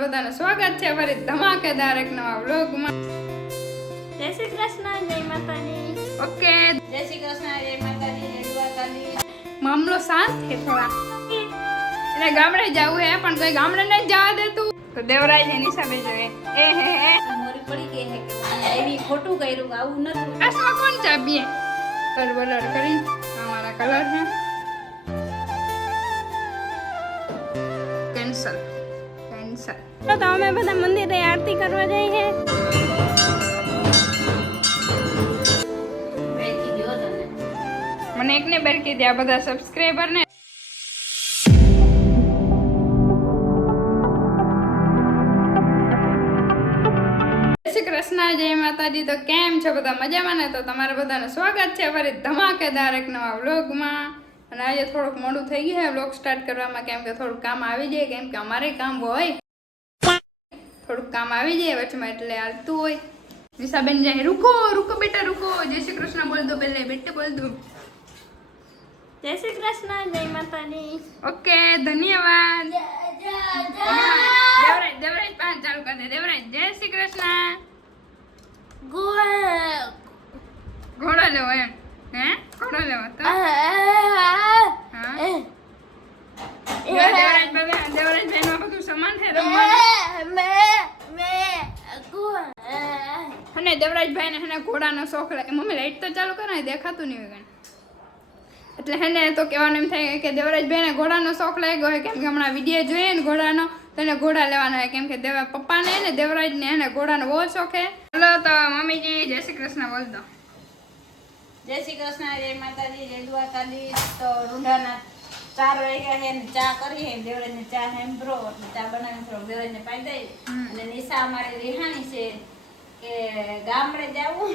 તમારા બધાનું સ્વાગત છે ફરી ધમાકેદાર એક નવા વ્લોગમાં। જય શ્રી કૃષ્ણ, જય માતાજી। ઓકે, જય શ્રી કૃષ્ણ, જય માતાજી, જય દ્વારકાધીશ। મામલો શાંત છે થોડા, એટલે ગામડે જવું હે પણ કોઈ ગામડે નહીં જવા દેતું તો દેવરાજ એની હિસાબે જોઈએ। એ હે મોરી પડી ગઈ હે કે એવી ખોટું કર્યું, આવું નતું। આસમાં કોણ ચાબીએ કલર બલર કરી અમારા કલર હે કેન્સલ કેન્સલ। તો અમે બધા મંદિરે આરતી કરવા જઈએ। બેઠી ગયો તને મને એકને બેરકી દે આ બધા સબસ્ક્રાઇબર ને। જય શ્રી કૃષ્ણ, જય માતાજી। તો કેમ છો બધા મજામાં ને? તો તમારા બધાનું સ્વાગત છે ફરી ધમાકેદાર એક નવા વ્લોગમાં। અને આજે થોડુંક મોડું થઈ ગયું છે વ્લોગ સ્ટાર્ટ કરવામાં, કેમ કે થોડુંક કામ આવી જાય, કેમ કે અમારે કામ હોય, થોડુંક કામ આવી જાય વચમાં એટલે હાલતું હોય। નિશાબેન જાય રૂકો રૂકો બેટા રૂકો, જય શ્રી કૃષ્ણ બોલ દો પહેલે, બેટે બોલ દો જય શ્રી કૃષ્ણ, જય માતાજી। ઓકે ધન્યવાદ। દેવરાજ દેવરાજ પાંચ ચાલુ કરી દે। દેવરાજ જય શ્રી કૃષ્ણ। ઘોડો લેવો એમ હે? ઘોડો લેવો તો દેવરાજ ભાઈ નું બધું સમાન છે અને દેવરાજભાઈ ને હેને ઘોડાનો શોખ લાગે। મમ્મી લાઈટ તો ચાલુ કરે, દેખાતું નહીં હોય એટલે હેને તો કહેવાનું એમ થાય કે દેવરાજભાઈ ને ઘોડાનો શોખ લાગ્યો હોય, કેમ કે હમણાં વિડીયો જોઈએ ને ઘોડાનો તો એને ઘોડા લેવાનો હોય, કેમ કે પપ્પાને ને દેવરાજ ને એને ઘોડાનો બહુ શોખ છે। હલો તો મમ્મીજી જય શ્રી કૃષ્ણ બોલ દો। જય શ્રી કૃષ્ણ, જય માતાજી, જય દ્વારકાધીશ। તો રૂંઢાના 4 વાગ્યા છે ને ચા કરી હે, દેવરાજને ચા હેમ્બ્રો એટલે ચા બનાવીને થોડો દેવરાજને પાઈ દઈ। અને નિશા અમારી રિહાણી છે કે ગામડે જવું,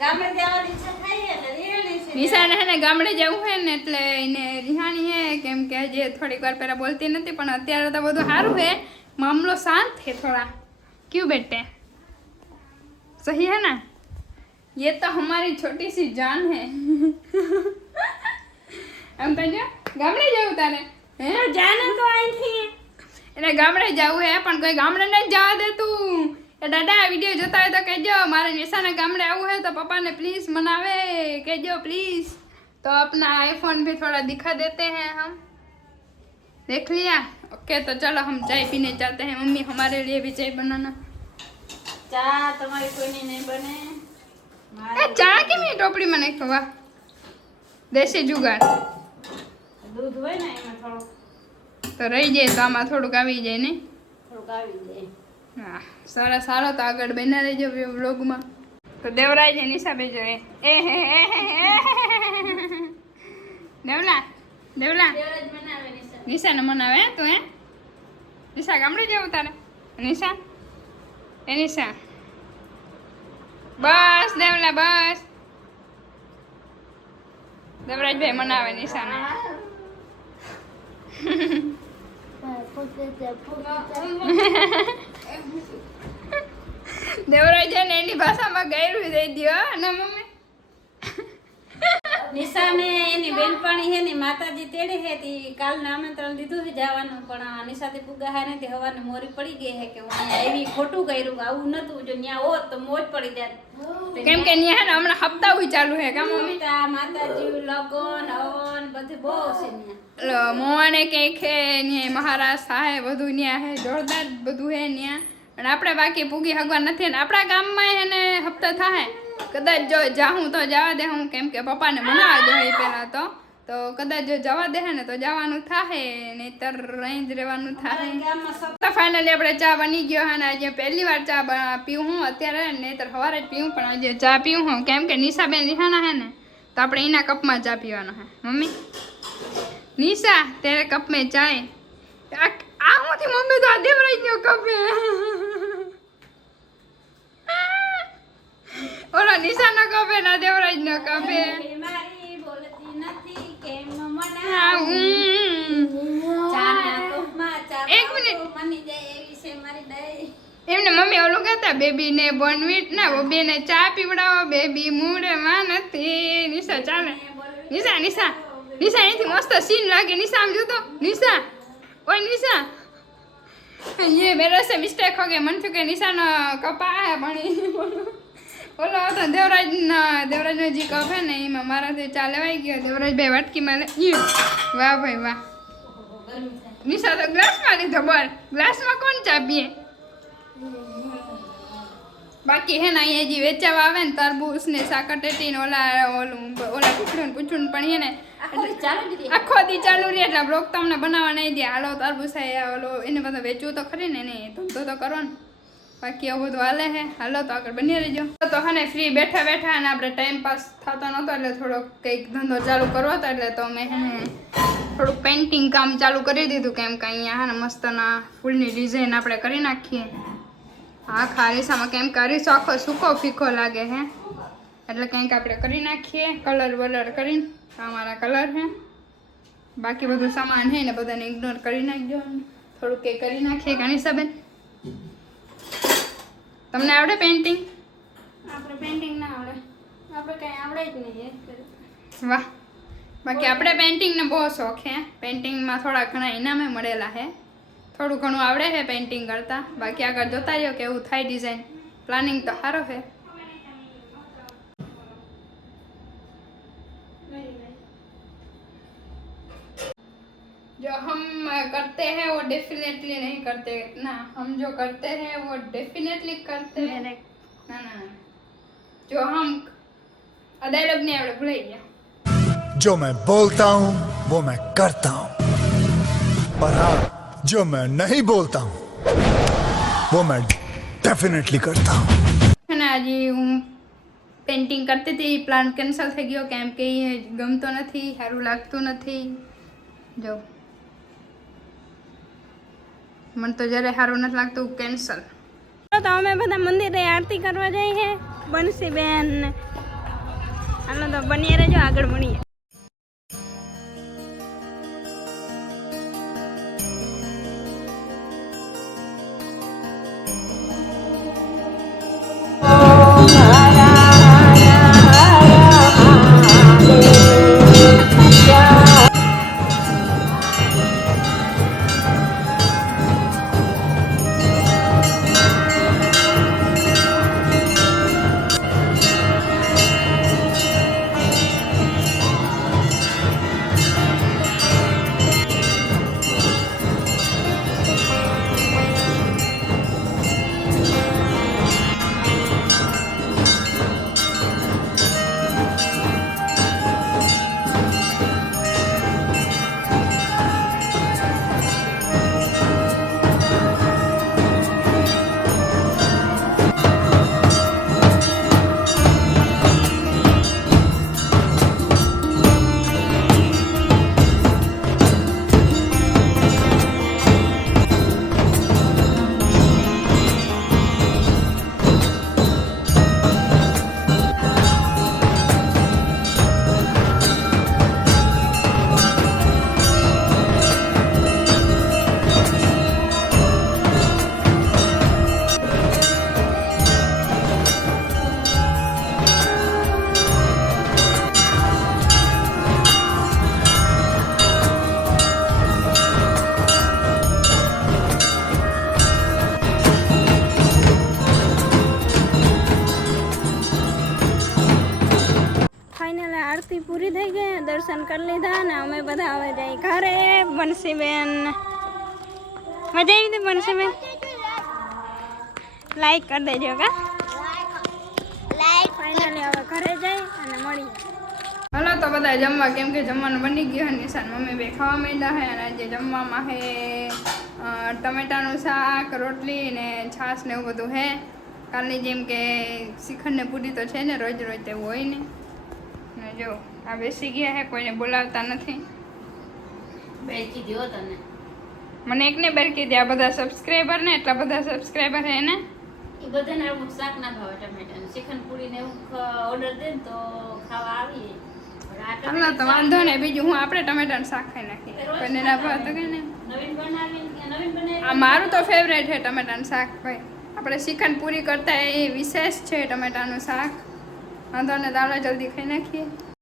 ગામડે જવાની ઈચ્છા થાય એટલે રિહાણી છે। નિશાને હે ને ગામડે જવું હે ને એટલે એને રિહાણી હે, કેમ કે હજી થોડીક વાર પહેલા બોલતી નથી પણ અત્યારે તો બધું સારું હે, મામલો શાંત है थोड़ा। क्यों बेटे, सही है ना? ये तो हमारी छोटी सी जान है। એમ કહેજો ગામડે જવું તારે હે? જાને તો અહીંથી એટલે ગામડે જવું હે પણ કોઈ ગામડે નહીં જવા દેતું। એ દાદા વિડીયો જોતા હોય તો કહેજો મારે નિશાને ગામડે આવું है तो पापा ने प्लीज मनावे, कहो प्लीज। तो अपना आईफोन भी थोड़ा दिखा देते हैं हम। देख लिया? ओके तो चलो हम चाय पीने जाते हैं। मम्मी हमारे लिए भी चाय बनाना। ચા તમારી કોઈની નહીં બને। ए चाय के में टोपड़ी में नहीं खवा देसी जुगाड़ દૂધ હોય ને એમાં થોડું તો રહી જાય તો આમાં થોડુંક આવી જાય ને। થોડુંક આવી જાય। હા સારા સારો તો આગળ બના રહેજો વ્લોગમાં। તો દેવરાજ એની હિસાબે જોઈએ। એ હે દેવલા દેવલા દેવરાજ બનાવે નિશા। નિશાને મનાવે હે તું હે? નિશા ગામડે જવું તારે? નિશા એ નિશા બસ દેવલા બસ। દેવરાજભાઈ મનાવે નિશાને। દેવરાજ છે ને એની ભાષામાં ગાયરું દઈ દો ને મમ્મી। નિશાને એની બેનપણી હે ને માતાજી તેડે હે તી કાલને આમંત્રણ દીધું છે જવાનું, પણ નિશાથી પુગા હે ને તે હવાને મોરી પડી ગઈ હે કે હું અહીંયા એવી ખોટું કર્યું, આવું નતું। જો ન્યા હોત તો મોજ પડી જાત, કેમ કે ન્યા હે ને હમણાં હપ્તા ચાલુ હે કા મમ્મી? માતાજી લગન હવન બધું બહુ છે ન્યા। મોવાને કંઈક હે ન્યા મહારાષ્ટ્ર હે બધું ન્યા હે જોરદાર બધું હે ન્યા। અને આપણે બાકી પૂગી હગવા નથી ને આપણા ગામમાં હે ને હપ્તા થાય કદાચ જો જાઉં તો જવા દે હું, કેમ કે પપ્પાને મનાવા જોઈએ પહેલાં તો કદાચ જો જવા દે ને તો જવાનું થાય, નહીતર અહીં જ રહેવાનું થાય। તો ફાઇનલી આપણે ચા બની ગયો હે ને આજે પહેલી વાર ચા પીવું હું અત્યારે, નહીતર સવારે જ પીવું પણ આજે ચા પીવું હું, કેમ કે નિશાબેન રિહાણા હે ને તો આપણે એના કપમાં ચા પીવાનો હે। મમ્મી નિશા તેરે કપ में चाय। આ હુંથી મમ્મી તો આ દેવરાજનો કપ હે, ઓલો નિશાનો કપ હે ના દેવરાજનો કપ હે। મારી બોલતી નથી કેમ હા, એક મિનિટ મની જાય એવી છે મારી દઈ। એમને મમ્મી ઓલું કહેતા બેબીને બોર્નવીટ ના બેબીને ચા પીવડાવો, બેબી મૂડે માં નથી। નિશા ચાલે નિશા નિશા નિશા અહીંથી મસ્ત સીન લાગે। નિશા આમ જોતો નિશા, ઓય નિશા ये मेरे से मिस्टेक हो गई मन थी के निशान कपा है પણ ઓલો હતો દેવરાજનો જે કપ હે ને એમાં મારાથી ચા લેવાઈ ગયો દેવરાજભાઈ વાટકીમાં વાહ ભાઈ વાહ નિશા તો ગ્લાસમાં લીધો બોલ ગ્લાસમાં કોણ ચા પીએ બાકી હે ને અહીંયા જે વેચાવા આવે ને તરબૂચ ને સાકરટેટી ને ઓલા પૂછડું પણ હે ને આખો દી ચાલુ રહે એટલે બ્લોગ તમને બનાવવા નહીં દે હાલો તરબૂચ ઓલો એને બધા વેચવું તો ખરી ને નહીં ધંધો તો કરો ને બાકી આવું બધું હાલે હે હાલો તો આગળ બની રહેજો તો હને ફ્રી બેઠા બેઠા અને આપણે ટાઈમ પાસ થતો નહોતો એટલે થોડોક કંઈક ધંધો ચાલુ કરવો હતો એટલે તો મેં હે થોડુંક પેઇન્ટિંગ કામ ચાલુ કરી દીધું કેમ કે અહીંયા હે ને મસ્તના ફૂલની ડિઝાઇન આપણે કરી નાખીએ આખા અરીસામાં કેમ કે અરીસો આખો સૂકો ફીકો લાગે હે એટલે કંઈક આપણે કરી નાખીએ કલર વલર કરીને આ મારા કલર હે બાકી બધું સામાન હે ને બધાને ઇગ્નોર કરી નાખજો થોડુંક કંઈક કરી નાખીએ ગણેશાબેન તમને આવડે પેઇન્ટિંગ આપણે પેઇન્ટિંગ ના આવડે આપણે કઈ આવડે જ નહીં વાહ બાકી આપણે પેઇન્ટિંગને બહુ શોખ હે પેઇન્ટિંગમાં થોડા ઘણા ઇનામે મળેલા હે થોડું ઘણું આવડે છે પેઇન્ટિંગ કરતા બાકી આગળ જોતા રહ્યો કે એવું થાય ડિઝાઇન પ્લાનિંગ તો સારો છે जो हम करते हैं वो डेफिनेटली नहीं करते ना हम जो करते हैं वो डेफिनेटली करते हैं ना ना जो हम डायलॉग नहीं आवड़े भूल गया जो मैं बोलता हूँ वो मैं करता हूँ पर हाँ जो मैं नहीं बोलता हूँ वो मैं डेफिनेटली करता हूँ है ना जी હું પેઇન્ટિંગ કરતી હતી પ્લાન કેન્સલ થઈ ગયો કેમ કે એ ગમતો નથી સારું લાગતું નથી જો મને તો જ્યારે સારું નથી લાગતું કેન્સલ તો અમે બધા મંદિરે આરતી કરવા જઈએ બંસીબેન હાલો તો બની રહેજો આગળ મળીએ આરતી પૂરી થઈ ગઈ દર્શન કરી લીધા ને અમે બધા હવે જઈ ઘરે બંસીબેન મજા આવી હતી બંસીબેન લાઈક કરી દેજો કા ફાઇનલી હવે ઘરે જઈ અને મળી હાલો તો બધા જમવા કેમ કે જમવાનું બની ગયું નિશાન મમ્મી બે ખાવા માંડ્યા છે અને આજે જમવામાં છે ટમેટાનું શાક રોટલી ને છાશ ને એવું બધું છે કાલની જેમ કે શ્રીખંડ ને પૂરી તો છે ને રોજ રોજ તેવું હોય ને ને જો આ બેસી ગયા છે કોઈને બોલાવતા નથી બેસી ગયો તને મને એકને બેર કીધી આ બધા સબસ્ક્રાઈબર ને એટલા બધા સબસ્ક્રાઈબર છે ને એ બધાને અમુક શાક ના ભાવે ટમેટાનું શ્રીખંડ પૂરી ને એવું ઓર્ડર દે ને તો ખાવા આવીએ હાલો તો વાંધો ને બીજું હું આપણે ટમેટાનું શાક ખાઈ નાખીએ કોઈને ના ભાવે તો કઈ ને આ મારું તો ફેવરેટ છે ટમેટાનું શાક ભાઈ આપણે શ્રીખંડ પૂરી કરતા એ વિશેષ છે ટમેટાનું શાક વાંધો ને દાળ જલ્દી ખાઈ નાખીએ